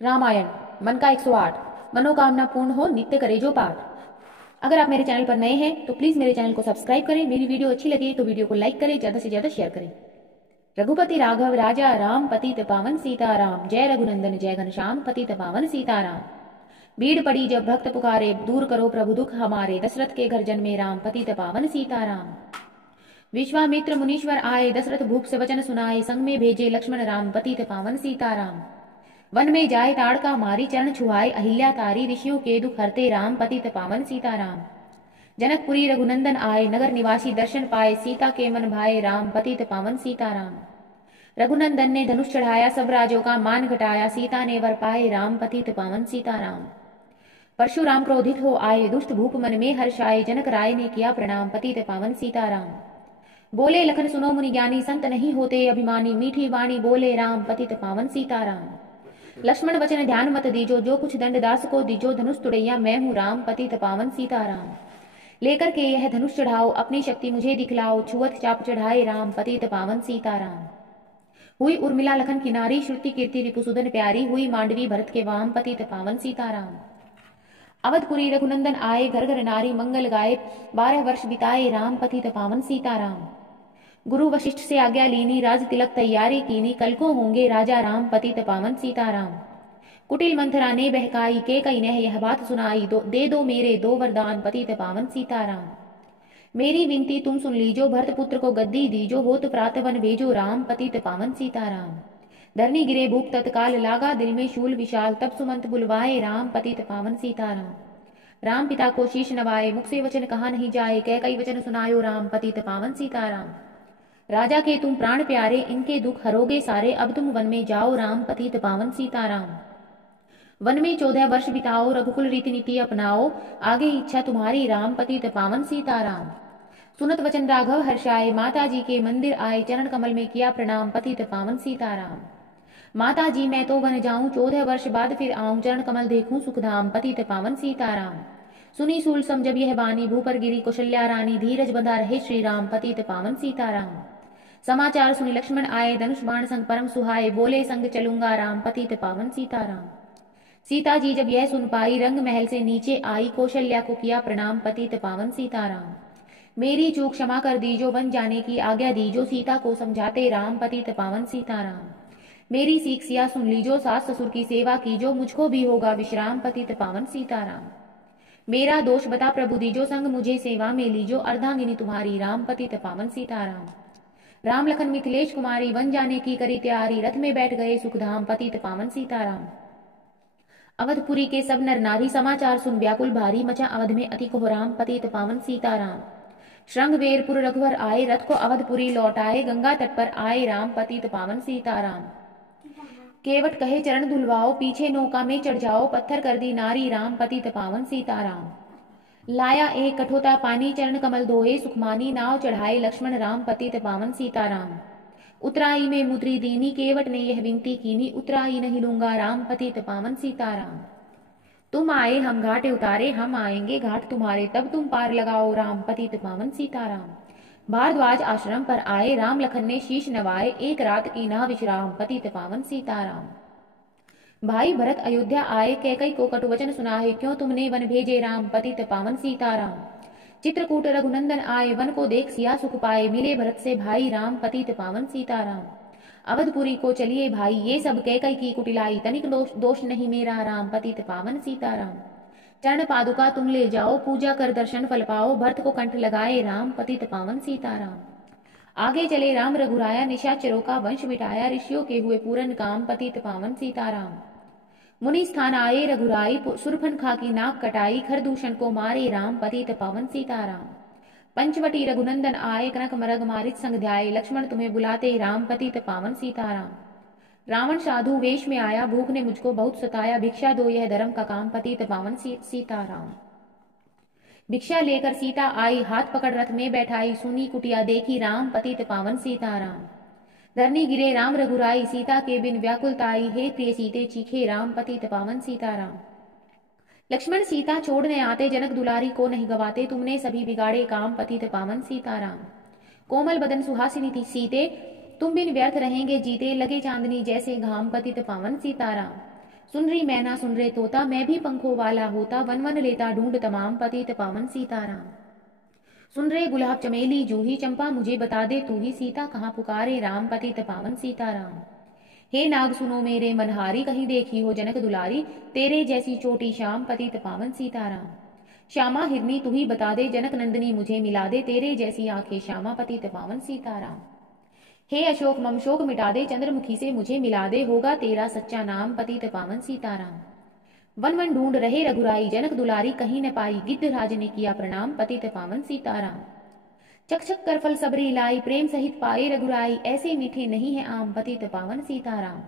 रामायण मन का 108 मनोकामना पूर्ण हो नित्य करे जो पाठ। अगर आप मेरे चैनल पर नए हैं तो प्लीज मेरे चैनल को सब्सक्राइब करें। मेरी वीडियो अच्छी लगे तो वीडियो को लाइक करें, ज्यादा से ज्यादा शेयर करें। रघुपति राघव राजा राम पतित पावन सीताराम, जय रघुनंदन जय घनश्याम पतित पावन सीताराम। भीड़ पड़ी जब भक्त पुकारे, दूर करो प्रभु दुख हमारे, दशरथ के घर जन्मे राम पतित पावन सीताराम। विश्वामित्र मुनीश्वर आए, दशरथ भूप से वचन सुनाए, संग में भेजे लक्ष्मण राम पतित पावन सीताराम। वन में जाए ताड़का मारी, चरण छुआए अहिल्या तारी, ऋषियों के दुख हरते राम पतित पावन सीताराम। जनकपुरी रघुनंदन आए, नगर निवासी दर्शन पाए, सीता के मन भाए राम पतित पावन सीताराम। रघुनंदन ने धनुष चढ़ाया, सब राजों का मान घटाया, सीता ने वर पाए राम पतित पावन सीताराम। परशुराम क्रोधित हो आए, दुष्ट भूप मन में हर्षाए, जनक राय ने किया प्रणाम पतित पावन सीताराम। बोले लखन सुनो मुनि ज्ञानी, संत नहीं होते अभिमानी, मीठी वाणी बोले राम पतित पावन सीताराम। लक्ष्मण वचन ध्यान मत दीजो, जो कुछ दंड दास को दीजो, धनुष तुड़ैया मैं हूँ राम पतित पावन सीताराम। लेकर के यह धनुष चढ़ाओ, अपनी शक्ति मुझे दिखलाओ, छुअत चाप चढ़ाए राम पतित पावन सीताराम। हुई उर्मिला लखन किनारी, श्रुति कीर्ति रिपुसुदन प्यारी, हुई मांडवी भरत के वाम पतित पावन सीताराम। अवधपुरी रघुनंदन आए, घर घर नारी मंगल गाए, 12 वर्ष बिताए राम पतित पावन सीताराम। गुरु वशिष्ठ से आज्ञा लीनी, राज तिलक तैयारी कीनी, कल को होंगे राजा राम पतित पावन सीताराम। कुटिल मंथरा ने बहकाई, के कई ने यह बात सुनाई, दे दो मेरे 2 वरदान पतित पावन सीताराम। मेरी विनती तुम सुन लीजो, भरत पुत्र को गद्दी दीजो, होत प्रातवन भेजो राम पतित पावन सीताराम। धरनी गिरे भूप तत्काल, लागा दिल में शूल विशाल, तब सुमंत बुलवाए राम पतित पावन सीताराम। राम पिता को शीश नवाए, मुख से वचन कहा नहीं जाए, कह कई वचन सुनायो राम पतित पावन सीताराम। राजा के तुम प्राण प्यारे, इनके दुख हरोगे सारे, अब तुम वन में जाओ राम पतित पावन सीताराम। वन में 14 वर्ष बिताओ, रघुकुल रीति नीति अपनाओ, आगे इच्छा तुम्हारी राम पतित पावन सीताराम। सुनत वचन राघव हर्षाए, माता जी के मंदिर आए, चरण कमल में किया प्रणाम पतित पावन सीताराम। माता जी मैं तो वन जाऊं, 14 वर्ष बाद फिर आऊं, चरण कमल देखूं सुखधाम पतित पावन सीताराम। सुनी सूल सम जब यह बानी, भूपर गिरी कौशल्या रानी, धीरज बंधा रहे श्री राम पतित पावन सीताराम। समाचार सुनी लक्ष्मण आए, धनुष बाण संग परम सुहाए, बोले संग चलूंगा राम पतित पावन सीताराम। सीता जी जब यह सुन पाई, रंग महल से नीचे आई, कौशल्या को किया प्रणाम पतित पावन सीताराम। मेरी चूक क्षमा कर दीजो, वन जाने की आज्ञा दीजो, सीता को समझाते राम पतित पावन सीताराम। मेरी सीख सिया सुन लीजो, सास ससुर की सेवा कीजो, मुझको भी होगा विश्राम पतित पावन सीताराम। मेरा दोष बता प्रभु दीजो, संग मुझे सेवा में लीजो, अर्धांगिनी तुम्हारी राम पतित पावन सीताराम। राम लखन मिथिलेश कुमारी, वन जाने की करी तैयारी, रथ में बैठ गए सुखधाम पतित पावन सीताराम। अवधपुरी के सब नर नारी, समाचार सुन व्याकुल भारी, मचा अवध में अति कोहराम पतित पावन सीताराम। श्रृंगवेरपुर रघुवर आए, रथ को अवधपुरी लौटाए, गंगा तट पर आए राम पतित पावन सीताराम। केवट कहे चरण धुलवाओ, पीछे नौका में चढ़ जाओ, पत्थर कर दी नारी राम पतित पावन सीताराम। लाया एक कठोता पानी, चरण कमल धोए सुखमानी, नाव चढ़ाए लक्ष्मण राम पतित पावन सीताराम। उतराई में मुद्री दीनी, केवट ने यह विनती कीनी, उतराई नहीं लूंगा राम पतित पावन सीताराम। तुम आए हम घाटे उतारे, हम आएंगे घाट तुम्हारे, तब तुम पार लगाओ राम पतित पावन सीताराम। भारद्वाज आश्रम पर आए, राम लखन ने शीश नवाए, एक रात की ना विश्राम पतित पावन सीताराम। भाई भरत अयोध्या आए, कैकई को कटुवचन सुनाए, क्यों तुमने वन भेजे राम पतित पावन सीताराम। चित्रकूट रघुनंदन आए, वन को देख सिया सुख पाए, मिले भरत से भाई राम पतित पावन सीताराम। अवधपुरी को चलिए भाई, ये सब कैकई की कुटिलाई, तनिक दोष नहीं मेरा राम पतित पावन सीताराम। चरण पादुका तुम ले जाओ, पूजा कर दर्शन फल पाओ, भरत को कंठ लगाए राम पतित पावन सीताराम। आगे चले राम रघुराया, निशाचरों का वंश मिटाया, ऋषियों के हुए पूरन काम पतित पावन सीताराम। मुनि स्थान आए रघुराई, सुरफनखा की नाक कटाई, खरदूषण को मारे राम पतित पावन सीताराम। पंचवटी रघुनंदन आए, कनक मरग मारिच संग ध्याए, लक्ष्मण तुम्हें बुलाते राम पतित पावन सीताराम। रावण साधु वेश में आया, भूख ने मुझको बहुत सताया, भिक्षा दो यह धर्म का काम पतित पावन सीताराम। भिक्षा लेकर सीता आई, हाथ पकड़ रथ में बैठाई, सुनी कुटिया देखी राम पतित पावन सीताराम। धरनी गिरे राम रघुराई, सीता के बिन व्याकुलताई, हे प्रिय सीते चीखे राम पतित पावन सीताराम। लक्ष्मण सीता छोड़ने आते, जनक दुलारी को नहीं गवाते, तुमने सभी बिगाड़े काम पतित पावन सीताराम। कोमल बदन सुहासिनी थी सीते, तुम बिन व्यर्थ रहेंगे जीते, लगे चांदनी जैसे घाम पतित पावन सीताराम। सुन रही मैना सुन रहे तोता, मैं भी पंखों वाला होता, वन वन लेता ढूंढ तमाम पतित पावन सीताराम। सुन रहे गुलाब चमेली जूही चंपा, मुझे बता दे तू ही सीता, कहाँ पुकारे राम पतित पावन सीताराम। हे नाग सुनो मेरे मनहारी, कहीं देखी हो जनक दुलारी, तेरे जैसी चोटी श्याम पतित पावन सीताराम। श्यामा हिरनी तू ही बता दे, जनक नंदनी मुझे मिला दे, तेरे जैसी आंखें श्यामा पतित पावन सीताराम। हे अशोक ममशोक मिटा दे, चंद्रमुखी से मुझे मिला दे, होगा तेरा सच्चा नाम पतित पावन सीताराम। वन वन ढूंढ रहे रघुराई, जनक दुलारी कहीं न पाई, गिद्धराज ने किया प्रणाम पतित पावन सीताराम। चक चक कर फल सबरी लाई, प्रेम सहित पाए रघुराई, ऐसे मीठे नहीं है आम पतित पावन सीताराम।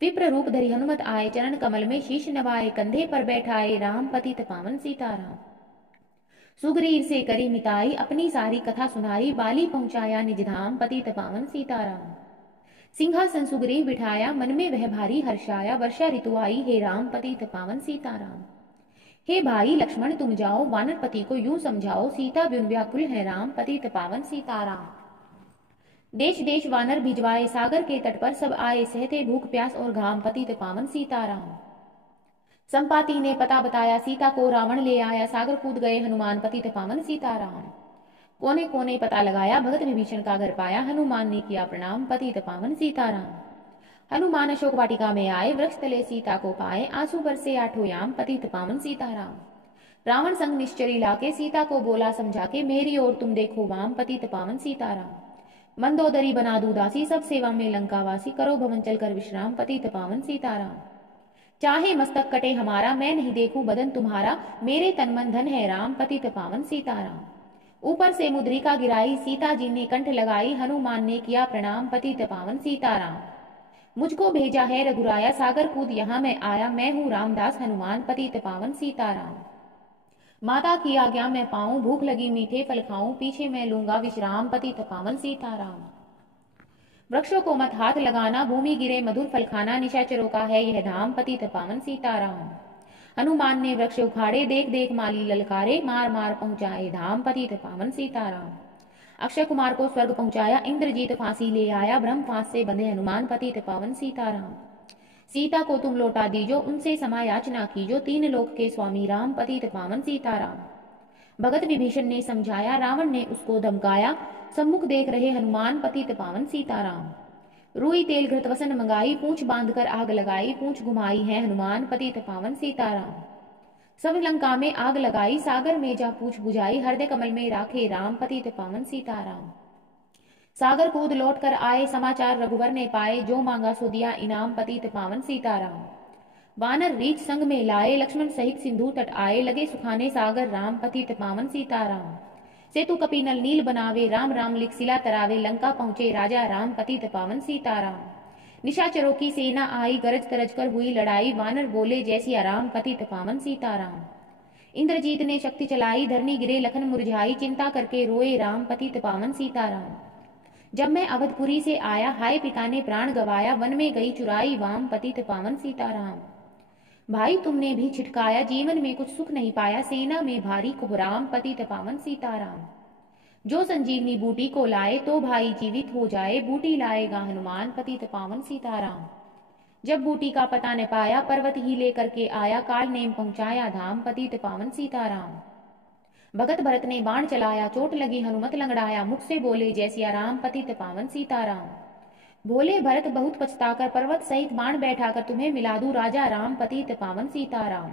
विप्र रूप धरि हनुमत आए, चरण कमल में शीश नवाए, कंधे पर बैठाए राम पतित पावन सीताराम। सुग्रीव से करी मिताई, अपनी सारी कथा सुनाई, बाली पहुंचाया निज धाम पतित पावन सीताराम। सिंहासन सुग्रीव बिठाया, मन में वह भारी हर्षाया, वर्षा ऋतु आई हे राम पतित पावन सीताराम। हे भाई लक्ष्मण तुम जाओ, वानर पति को यूं समझाओ, सीता बिन व्याकुल है राम पतित पावन सीताराम। देश देश वानर भिजवाए, सागर के तट पर सब आए, सहते भूख प्यास और घाम पतित पावन सीताराम। संपाति ने पता बताया, सीता को रावण ले आया, सागर कूद गए हनुमान पतित पावन सीताराम। कोने कोने पता लगाया, भगत विभीषण का घर पाया, हनुमान ने किया प्रणाम पतित पावन सीताराम। हनुमान अशोक वाटिका में आए, वृक्ष तले सीता को पाए, आंसू बरसे आठों याम पतित पावन सीताराम। रावण संग निश्चरी लाके, सीता को बोला समझा के, मेरी ओर तुम देखो वाम पतित पावन सीताराम। मंदोदरी बना दूं दासी, सब सेवा में लंकावासी, करो भवन चलकर विश्राम पतित पावन सीताराम। चाहे मस्तक कटे हमारा, मैं नहीं देखूं बदन तुम्हारा, मेरे तन मन धन है राम पतित पावन सीताराम। ऊपर से मुद्रिका गिराई, सीता जी ने कंठ लगाई, हनुमान ने किया प्रणाम पतित पावन सीताराम। मुझको भेजा है रघुराया, सागर कूद यहाँ मैं आया, मैं हूँ रामदास हनुमान पतित पावन सीताराम। माता की आज्ञा मैं पाऊं, भूख लगी मीठे फल खाऊं, पीछे मैं लूंगा विश्राम पतित पावन सीताराम। वृक्षों को मत हाथ लगाना, भूमि गिरे मधुर फल खाना, निशाचरों का है यह धाम पतित पावन सीताराम। हनुमान ने वृक्ष उखाड़े, देख देख माली ललकारे, मार मार पहुंचाए धाम पतित पावन सीताराम। अक्षय कुमार को स्वर्ग पहुंचाया, इंद्रजीत फांसी ले आया, ब्रह्म फांस से बंधे हनुमान पतित पावन सीताराम। सीता को तुम लौटा दीजो, उनसे समा याचना कीजो, तीन लोक के स्वामी राम पतित पावन सीताराम। भगत विभीषण ने समझाया, रावण ने उसको धमकाया, सम्मुख देख रहे हनुमान पतित पावन सीताराम। रुई तेल घृत वसन मंगाई, पूंछ बांधकर आग लगाई, पूंछ घुमाई है हनुमान पतित पावन सीताराम। सब लंका में आग लगाई, सागर में जा पूछ बुझाई, हृदय कमल में राखे राम पतित पावन सीताराम। सागर कूद लौट कर आए, समाचार रघुवर ने पाए, जो मांगा सो दिया इनाम पतित पावन सीताराम। वानर रीछ संग में लाए, लक्ष्मण सहित सिंधु तट आए, लगे सुखाने सागर राम पतित पावन सीताराम। सेतु कपिनल नील बनावे, राम राम लिख सिला तरावे, लंका पहुंचे राजा राम पतित पावन सीताराम। निशाचरों की सेना आई, गरज गरज कर हुई लड़ाई, वानर बोले जय सिया राम पतित पावन सीताराम। इंद्रजीत ने शक्ति चलाई, धरनी गिरे लखन मुरझाई, चिंता करके रोए राम पतित पावन सीताराम। जब मैं अवधपुरी से आया, हाय पिता ने प्राण गवाया, वन में गई चुराई वाम पतित पावन सीताराम। भाई तुमने भी छिटकाया, जीवन में कुछ सुख नहीं पाया, सेना में भारी कोहराम पतित पावन सीताराम। जो संजीवनी बूटी को लाए, तो भाई जीवित हो जाए, बूटी लाएगा हनुमान पतित पावन सीताराम। जब बूटी का पता न पाया, पर्वत ही लेकर के आया, काल नेम पहुंचाया धाम पतित पावन सीताराम। भगत भरत ने बाण चलाया, चोट लगी हनुमत लंगड़ाया, मुख से बोले जय सिया राम पतित पावन सीताराम। बोले भरत बहुत पछताकर, पर्वत सहित बाण बैठाकर तुम्हें मिला दूं राजा राम पतित पावन सीताराम।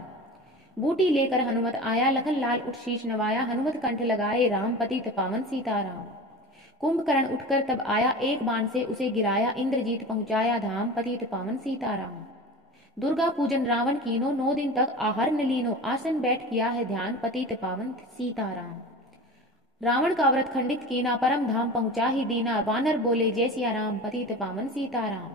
बूटी लेकर हनुमत आया, लखन लाल उठ शीश नवाया, हनुमत कंठ लगाए राम पतित पावन सीताराम। कुंभकर्ण उठकर तब आया, एक बाण से उसे गिराया, इंद्रजीत पहुंचाया धाम पतित पावन सीताराम। दुर्गा पूजन रावण कीनो, 9 दिन तक आहार न लीनो, आसन बैठ किया है ध्यान पतित पावन सीताराम। रावण का व्रत खंडित कीना, परम धाम पहुंचा ही दीना, वानर बोले जय सिया राम पतित पावन सीताराम।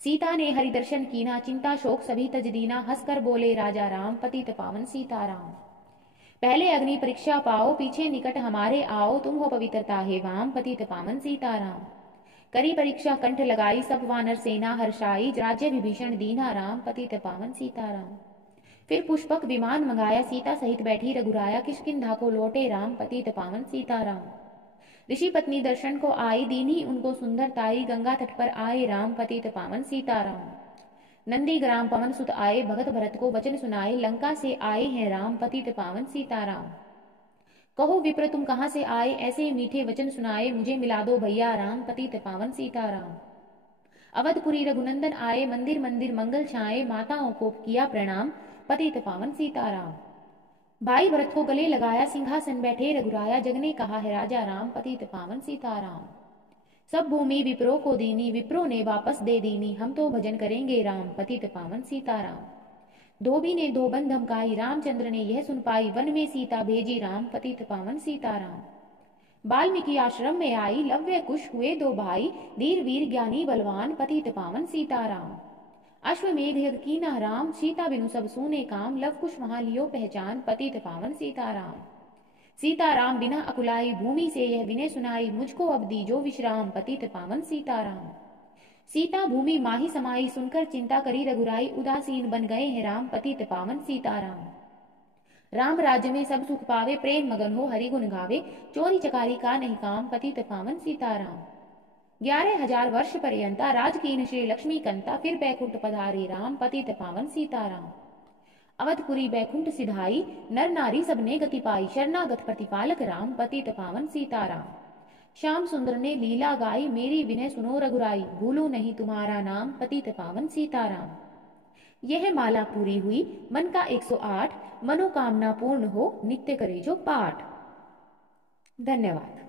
सीता ने हरि दर्शन कीना, चिंता शोक सभी तज दीना, हंसकर बोले राजा राम पतित पावन सीताराम। पहले अग्नि परीक्षा पाओ, पीछे निकट हमारे आओ, तुम हो पवित्रता हे वाम पतित पावन सीताराम। करी परीक्षा कंठ लगाई, सब वानर सेना हर्षाई, राज्य विभीषण दीना राम पतित पावन सीताराम। फिर पुष्पक विमान मंगाया, सीता सहित बैठी रघुराया, किष्किंधा को लौटे राम पतित पावन सीताराम। ऋषि पत्नी दर्शन को आई, दीनी उनको सुंदर ताई, गंगा तट पर आए राम पतित पावन सीताराम। नंदी ग्राम पवन सुत आए, भगत भरत को वचन सुनाए, लंका से आए हैं राम, पतित पावन सीताराम। कहो विप्र तुम कहाँ से आए, ऐसे मीठे वचन सुनाए, मुझे मिला दो भैया राम, पतित पावन सीताराम। अवधपुरी रघुनंदन आए, मंदिर मंदिर मंगल छाए, माताओं को किया प्रणाम, पतित पावन सीताराम। भाई भरत को गले लगाया, सिंहासन बैठे रघुराया, जग ने कहा है राजा राम, पतित पावन सीताराम। सब भूमि विप्रो को दीनी, विप्रो ने वापस दे दीनी, हम तो भजन करेंगे राम, पतित पावन सीताराम। धोबी ने धोबन धमकाई, रामचंद्र ने यह सुन पाई, वन में सीता भेजी राम, पतित पावन सीताराम। वाल्मीकि आश्रम में आई, लव्य कुश हुए दो भाई, धीर वीर ज्ञानी बलवान, पतित पावन सीताराम। अश्वमेघ यज्ञ कीना राम, सीता बिनु सब सूने काम, लव कुश वहां लियो पहचान, पतित पावन सीताराम। सीताराम बिना अकुलाई, भूमि से यह विनय सुनाई, मुझको अब दीजो विश्राम, पतित पावन सीताराम। सीता भूमि माही समाई, सुनकर चिंता करी रघुराई, उदासीन बन गए हैं राम, पतित पावन सीताराम। राम राज्य में सब सुख पावे, प्रेम मगन हो हरि गुण गावे, चोरी चकारी का नहीं काम, पतित पावन सीताराम। 11,000 वर्ष पर्यंता राजकीन श्री लक्ष्मी कंता, फिर बैकुंठ पधारे राम, पतित पावन सीताराम। अवधपुरी बैकुंठ सिधाई, नर नारी सबने गति पाई, शरणागत प्रतिपालक राम, पतित पावन सीताराम। श्याम सुंदर ने लीला गाई, मेरी विनय सुनो रघुराई, भूलू नहीं तुम्हारा नाम, पतित पावन सीताराम। यह माला पूरी हुई, मन का 108, मनोकामना पूर्ण हो, नित्य करे जो पाठ। धन्यवाद।